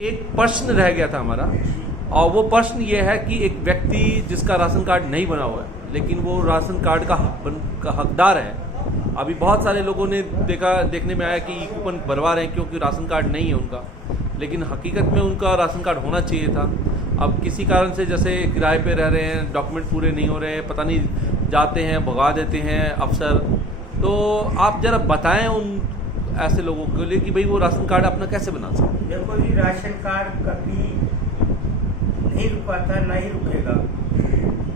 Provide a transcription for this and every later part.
एक प्रश्न रह गया था हमारा, और वो प्रश्न ये है कि एक व्यक्ति जिसका राशन कार्ड नहीं बना हुआ है लेकिन वो राशन कार्ड का हकदार है। अभी बहुत सारे लोगों ने देखने में आया कि ई कूपन भरवा रहे हैं क्योंकि राशन कार्ड नहीं है उनका, लेकिन हकीकत में उनका राशन कार्ड होना चाहिए था। अब किसी कारण से जैसे किराए पे रह रहे हैं, डॉक्यूमेंट पूरे नहीं हो रहे हैं, पता नहीं जाते हैं भगा देते हैं अफसर, तो आप जरा बताएं उन ऐसे लोगों के लिए कि भाई वो राशन कार्ड अपना कैसे बना सकते हैं। देखो जी, राशन कार्ड कभी नहीं रुका ना ही रुकेगा,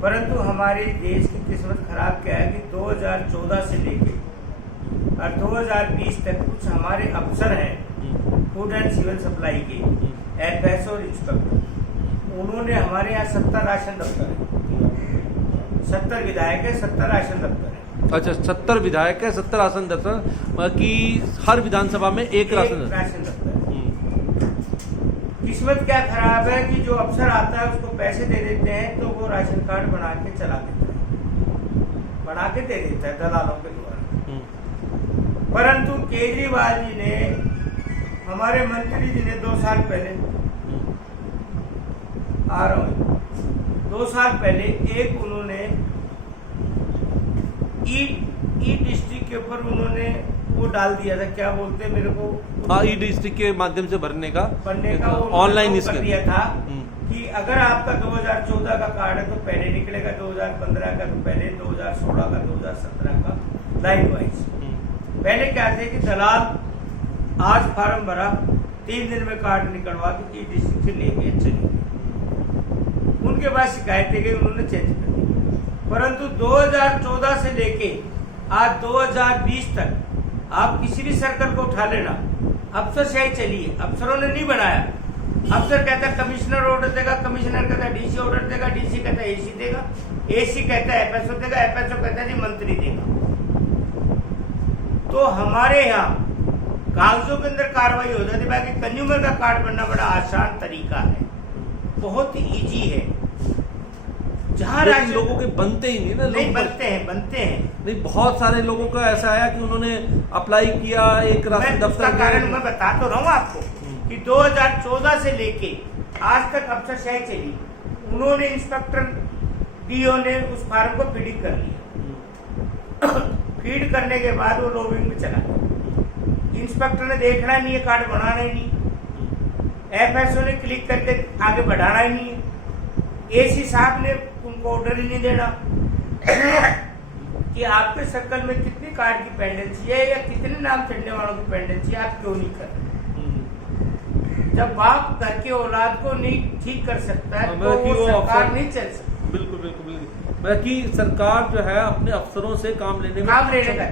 परंतु हमारे देश की किस्मत खराब क्या है कि 2014 से लेके और 2020 तक कुछ हमारे अफसर हैं फूड एंड सिविल सप्लाई के एफएस और इंस्पेक्टर, उन्होंने हमारे यहाँ 70 राशन दफ्तर है, 70 विधायक है, 70 राशन दफ्तर है। अच्छा, 70 विधायक है, 70 राशन दफ्तर की हर विधानसभा में एक राशन दफ्तर। किस्मत क्या खराब है कि जो अफसर आता है उसको पैसे दे देते हैं तो वो राशन कार्ड बना के चला देता है, बना के दे देता है दलालों के द्वारा। परंतु केजरीवाल जी ने, हमारे मंत्री जी ने 2 साल पहले, आ रहा हूँ, 2 साल पहले एक उन्होंने ई डिस्ट्रिक्ट के ऊपर उन्होंने वो डाल दिया था, क्या बोलते हैं मेरे को, हाँ, ई डिस्ट्रिक्ट के माध्यम से भरने का ऑनलाइन कर दिया था कि अगर आपका 2014 का कार्ड है तो पहले निकलेगा, 2015 का तो पहले, 2016 का, 2017 का लाइन वाइज। पहले क्या थे कि दलाल आज फार्म भरा, 3 दिन में कार्ड निकलवा के ई डिस्ट्रिक्ट से लेके चले, उनके बाद शिकायतें गई, उन्होंने चेंज कर दी। परंतु 2014 से लेके आज 2020 तक आप किसी भी सर्कल को उठा लेना, अफसरशाही चली है, अफसरों ने नहीं बनाया। अफसर कहता है कमिश्नर ऑर्डर देगा, कमिश्नर कहता है डीसी ऑर्डर देगा, डीसी कहता है एसी देगा, एसी कहता है एफएसओ देगा, एफएसओ कहता है जी मंत्री देगा। तो हमारे यहाँ कागजों के अंदर कार्रवाई हो जाती है। बाकी कंज्यूमर का कार्ड बनना बड़ा आसान तरीका है, बहुत इजी है। जहाँ लोगों के बनते ही नहीं ना, नहीं बनते हैं नहीं, बहुत सारे लोगों का ऐसा आया कि उन्होंने अप्लाई किया एक राशन दफ्तर का कारण मैं बता तो रहा हूँ आपको कि 2014 से लेके आज तक अफसरशाही चली। उन्होंने इंस्पेक्टर डीओ ने उस फार्म को फीडिंग कर लिया, फीड करने के बाद वो लोबिंग में चला गया। इंस्पेक्टर ने देखना नहीं है, कार्ड बनाना ही नहीं, एफएसओ ने क्लिक करके आगे बढ़ाना ही नहीं है, एसी साहब ने उनको ऑर्डर ही नहीं देना कि आपके सर्कल में कितनी कार्ड की पेंडेंसी है या कितने नाम चढ़ने वालों की पेंडेंसी है, आप क्यों नहीं कर रहे। जब बाप घर के औलाद को नहीं ठीक कर सकता है तो वो सरकार नहीं चल सकती। बिल्कुल बिल्कुल बिल्कुल, कि सरकार जो है अपने अफसरों से काम लेने का अधिकार है,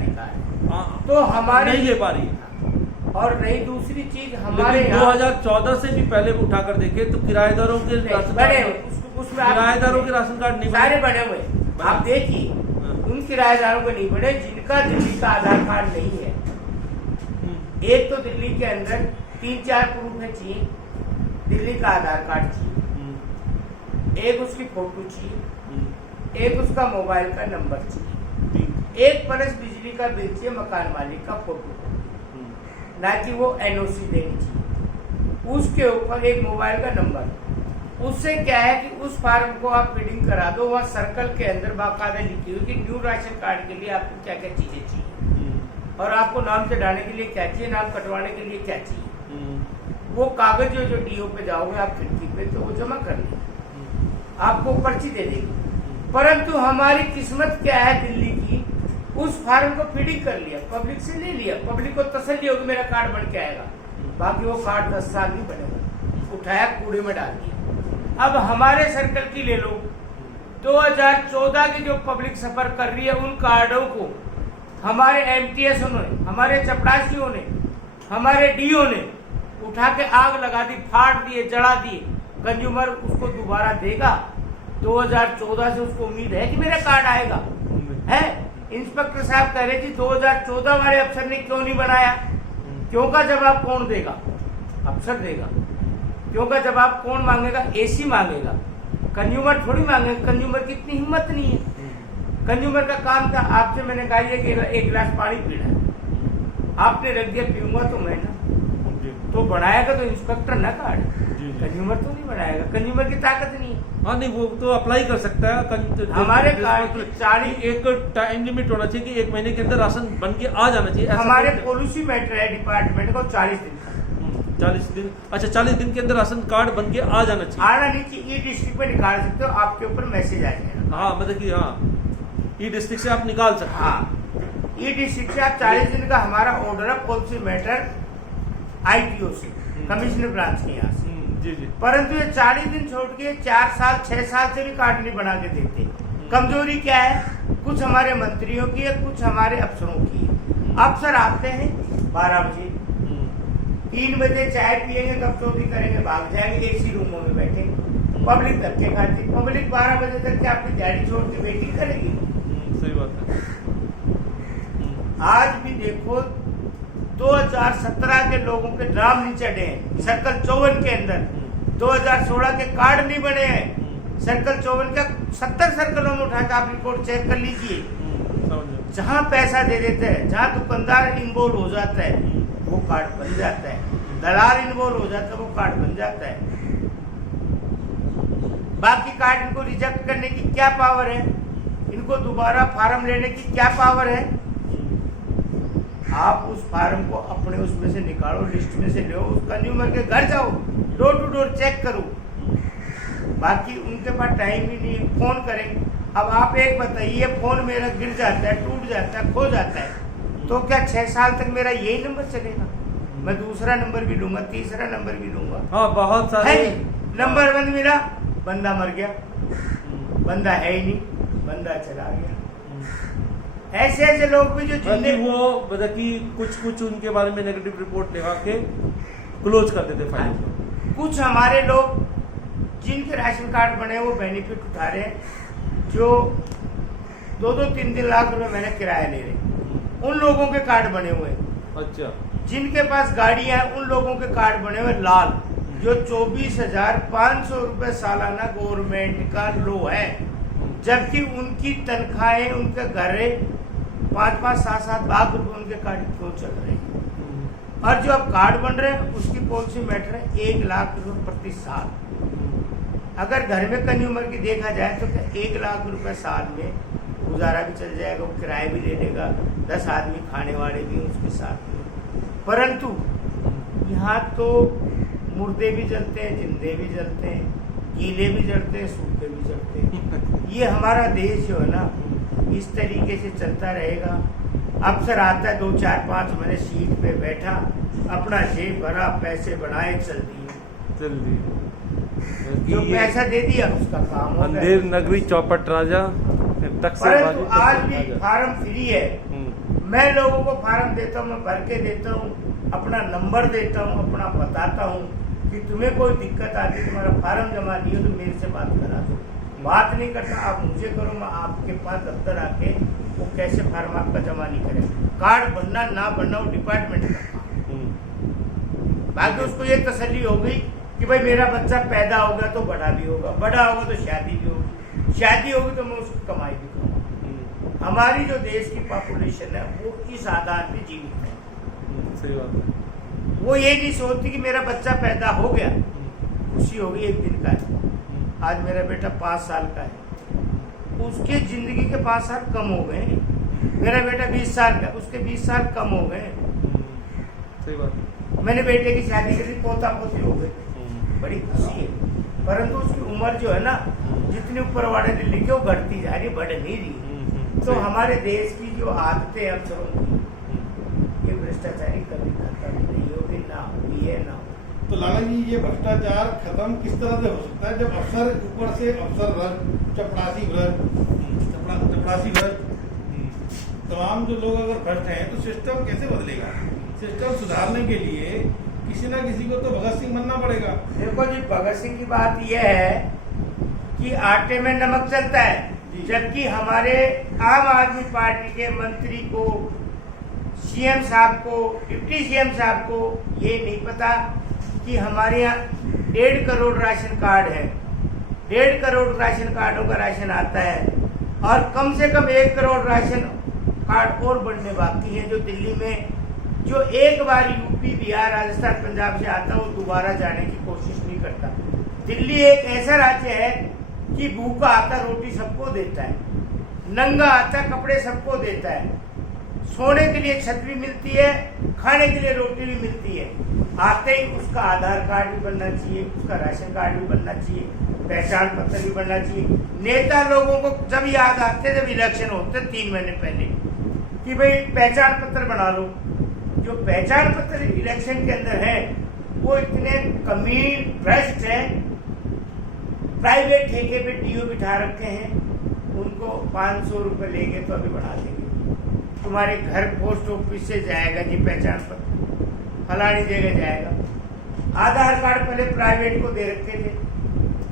तो हमारे नहीं ले पा रही है। और रही दूसरी चीज, हमारे 2014 से भी पहले उठा कर देखे तो किराएदारों के उसमें किराएदारों के राशन कार्ड नहीं सारे बने हुए, आप देखिए उन किराएदारों को नहीं बने जिनका दिल्ली का आधार कार्ड नहीं है। एक तो दिल्ली के अंदर 3-4 प्रूफ है चाहिए, दिल्ली का आधार कार्ड चाहिए, एक उसकी फोटो चाहिए, एक उसका मोबाइल का नंबर चाहिए, एक प्लस बिजली का बिल चाहिए, मकान मालिक का फोटो, ना कि वो एनओसी देनी चाहिए, उसके ऊपर एक मोबाइल का नंबर। उससे क्या है कि उस फार्म को आप फीडिंग करा दो, वहाँ सर्कल के अंदर बाकायदा लिखी हुई कि न्यू राशन कार्ड के लिए आपको क्या क्या चीजें चाहिए और आपको नाम चढ़ाने के लिए क्या चाहिए, नाम कटवाने के लिए क्या चाहिए। वो कागज जो डीओ पे जाओगे आप खिड़की पे तो वो जमा कर लेंगे, आपको पर्ची दे देगी। परंतु हमारी किस्मत क्या है दिल्ली की, उस फार्म को फीडिंग कर लिया, पब्लिक से ले लिया, पब्लिक को तसल्ली होगी मेरा कार्ड बन के आएगा, बाकी वो कार्ड 10 साल नहीं बनेगा, उठाया कूड़े में डाल दिया। अब हमारे सर्कल की ले लो, 2014 की जो पब्लिक सफर कर रही है उन कार्डों को हमारे एमटीएस ने, हमारे चपरासियों ने, हमारे डीओ ने उठा के आग लगा दी, फाड़ दिए, जला दिए। कंज्यूमर उसको दोबारा देगा? 2014 से उसको उम्मीद है कि मेरा कार्ड आएगा है। इंस्पेक्टर साहब कह रहे जी 2014 वाले अफसर ने क्यों नहीं बनाया? क्यों का जवाब कौन देगा? अफसर देगा। क्यों का जवाब कौन मांगेगा? एसी मांगेगा, कंज्यूमर थोड़ी मांगेगा। कंज्यूमर की इतनी हिम्मत नहीं है। कंज्यूमर का काम था, आपसे मैंने कहा कि 1 गिलास पानी पीना है, आपने रख दिया, पीऊंगा तो मैं ना। तो बनाएगा तो इंस्पेक्टर ना कार्ड, जी। कंज्यूमर तो नहीं बनाएगा, कंज्यूमर की ताकत नहीं है। हाँ नहीं, वो तो अप्लाई कर सकता है। हमारे कार्ड की 40 एक टाइम लिमिट होना चाहिए कि 1 महीने के अंदर राशन बन के आ जाना चाहिए। ऐसा हमारे कोई- पॉलिसी मैटर है डिपार्टमेंट को 40 दिन का 40 दिन, अच्छा 40 दिन के अंदर राशन कार्ड बन के आ जाना चाहिए। आना नहीं चाहिए। ई डिस्ट्रिक्ट में निकाल सकते हो, आपके ऊपर मैसेज आ जाएगा। हाँ मतलब कि हाँ, ई डिस्ट्रिक्ट से आप निकाल सकते हैं। हाँ, ई डिस्ट्रिक्ट से आप 40 दिन का हमारा ऑर्डर है पॉलिसी मैटर ITO से, कमिश्नर ब्रांच के यहाँ से। जी जी। परंतु ये 40 दिन छोड़ के 4 साल 6 साल से भी कार्ड नहीं बना के देते। कमजोरी क्या है? कुछ हमारे मंत्रियों की है, कुछ हमारे अफसरों की है। अफसर आते हैं 12 बजे, 3 बजे चाय पियेंगे, गपशोपी करेंगे, भाग जाएंगे, AC रूमों में बैठेंगे। पब्लिक धक्के खाती, पब्लिक 12 बजे तक क्या आपकी दिहाड़ी छोड़ के वेटिंग करेगी? सही बात है। आज भी देखो 2017 के लोगों के नाम नहीं चढ़े हैं सर्कल 54 के अंदर, 2016 के कार्ड नहीं बने हैं सर्कल 54 का। 70 सर्कलों में उठाकर आप रिपोर्ट चेक कर लीजिए। जहां पैसा दे देते हैं, जहां दुकानदार इन्वॉल्व हो जाता है वो कार्ड बन जाता है, दलाल इन्वॉल्व हो जाता है वो कार्ड बन जाता है। बाकी कार्ड इनको रिजेक्ट करने की क्या पावर है? इनको दोबारा फार्म लेने की क्या पावर है? आप उस फार्म को अपने उसमें से निकालो, लिस्ट में से लो, उस कंज्यूमर के घर जाओ, डोर टू डोर चेक करो। बाकी उनके पास टाइम ही नहीं है, फोन करेंगे। अब आप एक बताइए, फोन मेरा गिर जाता है, टूट जाता है, खो जाता है, तो क्या 6 साल तक मेरा यही नंबर चलेगा? मैं दूसरा नंबर भी लूंगा, तीसरा नंबर भी लूंगा। हाँ बहुत सारे है नंबर 1 मिला, बंदा मर गया, बंदा है ही नहीं, बंदा चला गया। ऐसे ऐसे लोग भी जो जिनने वो मतलब कि कुछ उनके बारे में नेगेटिव रिपोर्ट लिखा के क्लोज कर देते फाइल को। कुछ हमारे लोग जिनके राशन कार्ड बने वो बेनिफिट उठा रहे हैं, जो 2-3 लाख रुपए महीने किराया ले रहे हैं, उन लोगों के कार्ड बने हुए हैं। अच्छा। जिनके पास गाड़ियां हैं उन लोगों के कार्ड बने हुए लाल, जो 24,500 रुपए सालाना गवर्नमेंट का लो है, जबकि उनकी तनख्वाहें, उनके घर 5-5, 7-7 लाख रुपए उनके कार्ड क्यों चल रहे हैं? और जो अब कार्ड बन रहे हैं उसकी पॉलिसी मैटर है 1 लाख रुपए प्रति साल। अगर घर में कंज्यूमर की देखा जाए तो क्या 1 लाख रुपए साल में गुजारा भी चल जाएगा, वो किराया भी ले लेगा, 10 आदमी खाने वाले भी उसके साथ में। परंतु यहाँ तो मुर्दे भी जलते हैं, जिंदे भी जलते हैं, गीले भी जलते हैं, सूखे भी जलते हैं। ये हमारा देश जो है ना, इस तरीके से चलता रहेगा। अफसर आता है 2-4-5 महीने सीट पे बैठा, अपना जेब भरा, पैसे बनाए, चल दिए। जो पैसा दे दिया उसका काम हो गया। अंधेर नगरी चौपट राजा तक से परंतु आज भी फार्म फ्री है। मैं लोगों को फार्म देता हूँ, मैं भर के देता हूँ, अपना नंबर देता हूँ, अपना बताता हूँ कि तुम्हें कोई दिक्कत आती है, तुम्हारा फार्म जमा नहीं हो तो मेरे से बात करा दो। बात नहीं करता आप मुझे करो, मैं आपके पास दफ्तर आके वो कैसे फार्म आपका जमा नहीं करे। कार्ड बनना ना बनना वो डिपार्टमेंट का काम। बाकी उसको ये तसल्ली हो गई कि भाई मेरा बच्चा पैदा होगा तो बड़ा भी होगा, बड़ा होगा तो शादी भी होगी, शादी होगी तो मैं उसकी कमाई भी करूँगा। हमारी जो देश की पॉपुलेशन है वो इस आधार पे जीवित है। सही बात है। वो ये नहीं सोचती कि मेरा बच्चा पैदा हो गया, खुशी होगी, एक दिन का है। आज मेरा बेटा 5 साल का है, उसके जिंदगी के 5 साल कम हो गए। मेरा बेटा 20 साल का, उसके 20 साल कम हो गए। सही बात। मैंने बेटे की शादी करी, पोता पोती हो गए, बड़ी खुशी है। परंतु उसकी उम्र जो है ना, जितनी ऊपर वाले ने लिखे वो घटती जा रही, बढ़ नहीं रही। तो हमारे देश की जो आदतें अफसरों की, ये भ्रष्टाचारी कभी खत्म नहीं होगी, ना होगी है ना। तो लाला जी ये भ्रष्टाचार खत्म किस तरह से हो सकता है जब अफसर ऊपर से अफसर भ्रष्ट, चपरासी भ्रष्ट, तमाम जो लोग अगर भ्रष्ट हैं तो सिस्टम कैसे बदलेगा? सिस्टम सुधारने के लिए किसी ना किसी को तो भगत सिंह बनना पड़ेगा। देखो जी, भगत सिंह की बात यह है कि आटे में नमक चलता है, जबकि हमारे आम आदमी पार्टी के मंत्री को, सीएम साहब को, डिप्टी सीएम साहब को ये नहीं पता कि हमारे यहाँ 1.5 करोड़ राशन कार्ड है। 1.5 करोड़ राशन कार्डों का राशन आता है और कम से कम 1 करोड़ राशन कार्ड और बनने बाकी है, जो दिल्ली में जो एक बार यूपी, बिहार, राजस्थान, पंजाब से आता है वो दोबारा जाने की कोशिश नहीं करता। दिल्ली एक ऐसा राज्य है कि भूखा आता रोटी सबको देता है, नंगा आता कपड़े सबको देता है, सोने के लिए छत भी मिलती है, खाने के लिए रोटी भी मिलती है। आते ही उसका आधार कार्ड भी बनना चाहिए, उसका राशन कार्ड भी बनना चाहिए, पहचान पत्र भी बनना चाहिए। नेता लोगों को जब याद आते जब इलेक्शन होते 3 महीने पहले कि भाई पहचान पत्र बना लो। जो पहचान पत्र इलेक्शन के अंदर है वो इतने कमीन भ्रष्ट है, प्राइवेट ठेके पे डीओ बिठा रखे हैं, उनको 500 रुपए लेंगे तो अभी बढ़ा देंगे। तुम्हारे घर पोस्ट ऑफिस से जाएगा जी पहचान पत्र, फलानी जगह जाएगा। आधार कार्ड पहले प्राइवेट को दे रखे थे,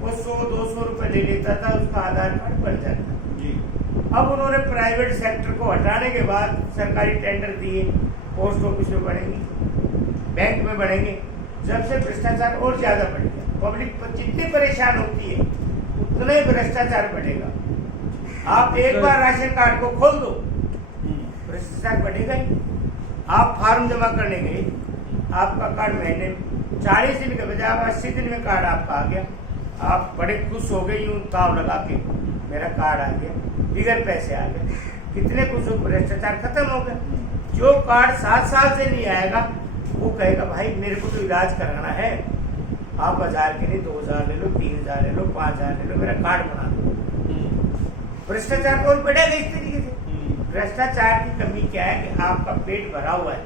वो 100-200 रुपए ले लेता था, उसका आधार कार्ड बन जाता। अब उन्होंने प्राइवेट सेक्टर को हटाने के बाद सरकारी टेंडर दिए, पोस्ट ऑफिस में बढ़ेंगे, बैंक में बढ़ेंगे। जब से भ्रष्टाचार और ज्यादा बढ़ गया, पब्लिक जितनी परेशान होती है उतना ही भ्रष्टाचार बढ़ेगा। आप एक बार राशन कार्ड को खोल दो, भ्रष्टाचार बढ़ेगा ही। आप फार्म जमा करने गए, आपका कार्ड महीने 40 दिन के बजाय 80 दिन में कार्ड आपका आ गया, आप बड़े खुश हो गए, यूं ताव लगा के मेरा कार्ड आ गया, बिगड़ पैसे आ गए, कितने खुश हो, भ्रष्टाचार खत्म हो गया। जो कार्ड 7 साल से नहीं आएगा वो कहेगा भाई मेरे को तो इलाज कराना है, आप 1000 के नहीं 2000 ले लो, 3000 ले लो, 5000 ले लो, मेरा कार्ड बना दो। भ्रष्टाचार तो और बढ़ेगा इस तरीके से। भ्रष्टाचार की कमी क्या है कि आपका पेट भरा हुआ है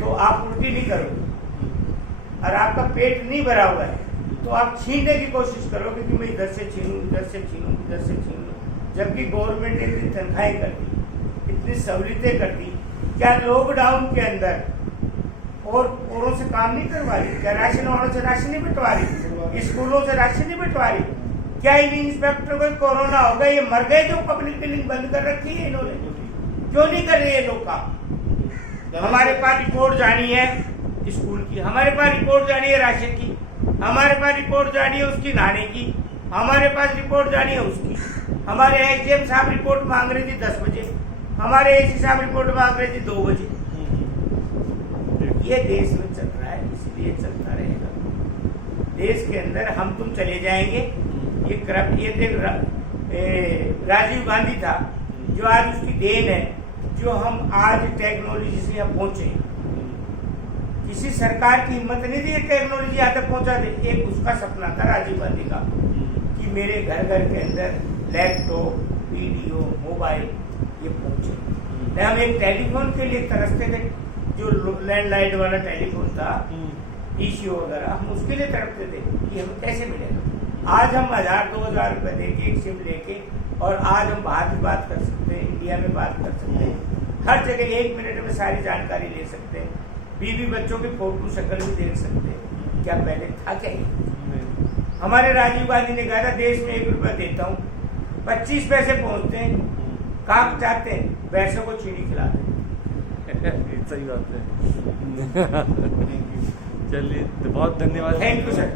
तो आप उल्टी नहीं करोगे, और आपका पेट नहीं भरा हुआ है तो आप छीनने की कोशिश करोगे कि मैं इधर से छीनूं, इधर से छीनूं, इधर से छीन लूं। जबकि गवर्नमेंट ने इतनी तनख्वाहें कर दी, इतनी सहूलियतें कर दी, क्या लॉकडाउन के अंदर और औरों से काम नहीं करवा रही? क्या राशन वालों से राशन नहीं बंटवा रही? स्कूलों से राशन नहीं बंटवा रही? क्या इन इंस्पेक्टर को कोरोना हो गया, ये मर गए जो पब्लिक क्लिनिक बंद कर रखी है इन्होंने? क्यों नहीं कर रहे ये लोग काम? हमारे पास रिपोर्ट जानी है स्कूल की, हमारे पास रिपोर्ट जानी है राशन की, हमारे पास रिपोर्ट जानी है उसकी नहाने की, हमारे पास रिपोर्ट जानी है उसकी। हमारे एसडीएम साहब रिपोर्ट मांग रही थी 10 बजे, हमारे एसी साहब रिपोर्ट मांग रहे थे 2 बजे। ये देश में चल रहा है, इसलिए चलता रहेगा। देश के अंदर हम तुम चले जाएंगे, ये राजीव गांधी था जो आज उसकी देन है, जो हम आज टेक्नोलॉजी से यहाँ पहुंचे। किसी सरकार की हिम्मत नहीं थी टेक्नोलॉजी यहाँ तक पहुंचा दे। एक उसका सपना था राजीव गांधी का कि मेरे घर घर के अंदर लैपटॉप, वीडियो, मोबाइल ये पहुंचे। हम एक टेलीफोन के लिए तरसते थे, जो लैंडलाइन वाला टेलीफोन था, टीसीओ वगैरह, हम उसके लिए तरसते थे कि हमें कैसे मिलेगा। आज हम 1000-2000 रुपए देके एक सिम लेके, और आज हम बाहर भी बात कर सकते हैं, इंडिया में बात कर सकते हैं, हर जगह 1 मिनट में सारी जानकारी ले सकते हैं, बीवी बच्चों की फोटो शक्ल भी देख सकते हैं। क्या पहले था क्या? हमारे राजीव गांधी ने कहा था देश में 1 रुपया देता हूँ, 25 पैसे पहुंचते हैं, काम चाहते हैं पैसों को चीनी खिलाते हैं। सही बात है। चलिए, तो बहुत धन्यवाद। Thank you sir.